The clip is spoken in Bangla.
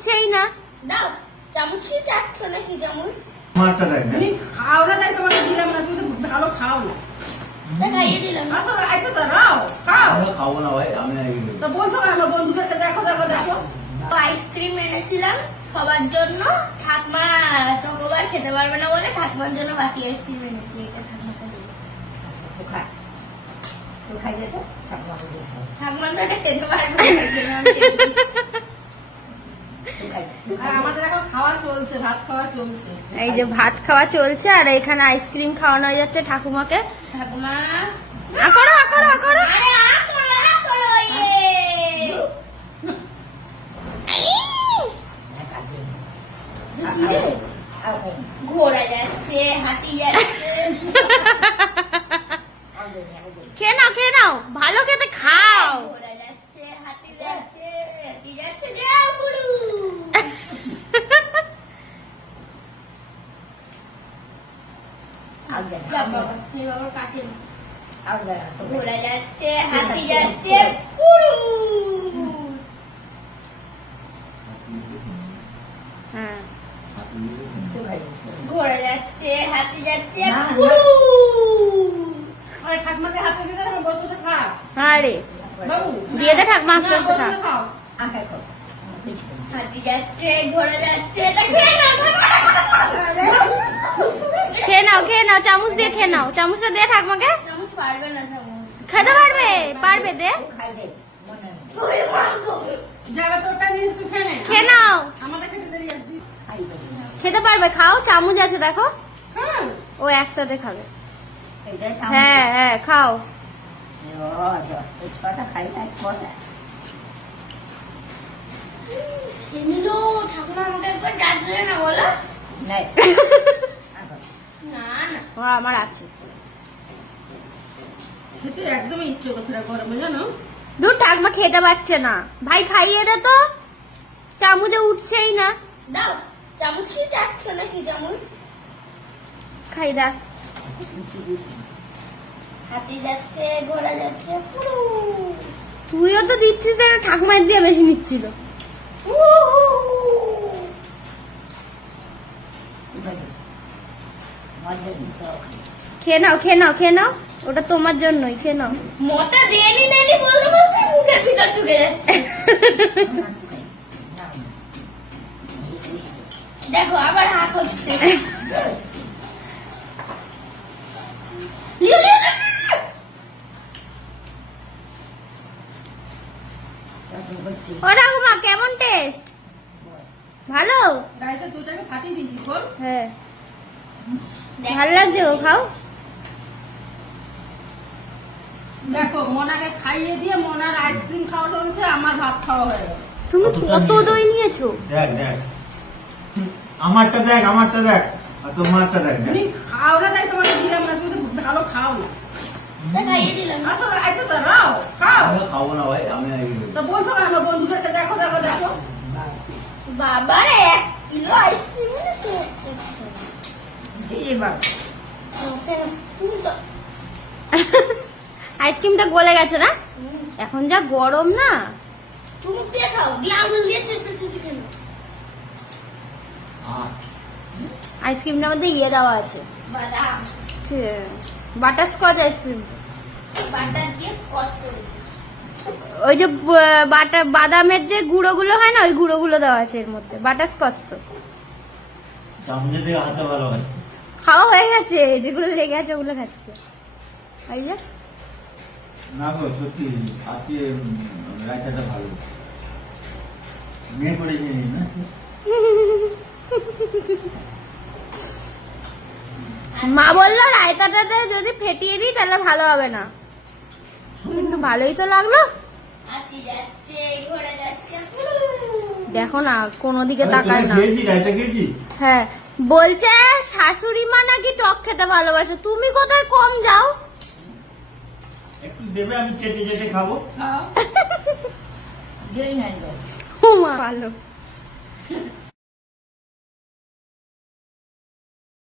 উঠছেই না। দাও চামচ কি চাটছ নাকি চামচ? মারটা দেখ তুমি খাও না তাই তোমাকে দিলাম না তুমি তো ভালো খাও না। তা খাইয়ে দিলাম। আচ্ছা না আইসক্রিম এনেছিলাম সবার জন্য। ঠাকমা চকোবার খেতে পারবে না বলে ঠাকমার জন্য বাকি আইসক্রিম এনেছি এটা ঠাকমাকে তো ঠাকমা এটা খেতে পারবে না, তাই জন্য আমি খেতে দিচ্ছি। আর আমাদের এখন খাওয়া চলছে ভাত খাওয়া চলছে এই যে ভাত খাওয়া চলছে আর এখানে আইসক্রিম খাওয়ানো যাচ্ছে ঠাকুমাকে। ঠাকুমা। করো করো ইয়ে? ঘোড়া যাচ্ছে হাতি যাচ্ছে। খেয়ে নাও খেয়ে নাও। ভালো খেতে খাও ঘোড়া যাচ্ছে হাতি যাচ্ছে হাতি যাচ্ছে যাও গুরু যা বাবা, হে বাবা, কাটে না। ঘোড়া যাচ্ছে হাতি যাচ্ছে হ্যাঁ ঘোড়া যাচ্ছে হাতি যাচ্ছে না, না। আরে ঠাকমাকে হাতে দিতে বসে বসে খা আরে বাবু দিয়ে দে ঠাকমা আস্তে আস্তে খা হাতি যাচ্ছে ঘোড়া যাচ্ছে এটা খেয়ে ঠাকুমা। খেয়ে নাও খেয়ে নাও, চামচ দিয়ে খেয়ে নাও। চামচটা দিয়ে ঠাকমাকে খেতে পারবে? পারবে, দে। খেয়ে নাও। খেতে পারবে? খাও, চামচ আছে, দেখো। ও একসাথে খাবে। হ্যাঁ হ্যাঁ খাও। ঠাকুমা আমাকে একবার না বলো? আমার আছে। খেতে একদমই ইচ্ছে করছে না গরমে জানো? দূর ঠাকমা খেতে পারছে না। ভাই খাইয়ে দে তো। চামচে উঠছেই না। দাও চামচ কি চাটছ নাকি চামচ? খাই দাস। হাতি যাচ্ছে ঘোড়া যাচ্ছে পুরু। তুইও তো দিচ্ছিস ঠাকুমার দিয়ে বেশি নিচ্ছিল। খেয়ে নাও খেয়ে নাও খেয়ে নাও। ওটা তোমার জন্যই খেয়ে নাও। মোটা দেনি দেনি বলতে বলতে মুখের ভিতর ঢুকে যাচ্ছে দেখো আবার হা করছে কেমন টেস্ট ভালো? গাড়িতে দুটাকে ফাটিয়ে দিয়েছি বল হ্যাঁ। ভালো লাগছে ও খাও। দেখো মোনাকে খাইয়ে দিয়ে মোনার আইসক্রিম খাওয়া চলছে আমার ভাত খাওয়া হয়ে গেল। তুমি কত দই নিয়েছো? দেখ দেখ। আমারটা দেখ আমারটা দেখ। আর তোমারটা দেখ তুমি খাও না তাই তোমাকে দিলাম না তুমি তো ভালো খাও না। তা খাইয়ে দিলাম আচ্ছা আচ্ছা তো রাও খাও আমরা খাব না ভাই আমি আগে তো বলছো কেন আমার বন্ধুদেরকে দেখো দেখো দেখো বাবারে এক কিলো আইসক্রিম এনেছে কেন? আইসক্রিমটা গলে গেছে না? এখন যা গরম না। চুমুক দিয়ে খাও দিয়ে আঙুল দিয়ে চেঁচে চেঁচে খেলো আইসক্রিমটার মধ্যে ইয়ে দেওয়া আছে। বাদাম। Butterscotch ice cream. বাটার। ওই যে ব- বাটা বাদামের যে গুঁড়োগুলো হয় না ওই গুঁড়োগুলো দেওয়া আছে এর মধ্যে। বাটার স্কচ তো। খাওয়া হয়ে গেছে যেগুলো লেগে আছে ওগুলো খাচ্ছে। এই যে না গো সত্যি আজকে রায়তাটা ভালো। মেয়ে করেছে নি না মা বলল রায়তাটাতে যদি ফেটিয়ে দিই তাহলে ভালো হবে না। কিন্তু ভালোই তো লাগল। হাতি যাচ্ছে ঘোড়া যাচ্ছে। দেখো না কোনো দিকে তাকায় না। হ্যাঁ বলছে শাশুড়ি মা নাকি টক খেতে ভালোবাসে। তুমি কোথায় কম যাও? একটু দেবে আমি চেটে চেটে খাব। খাও ভালো।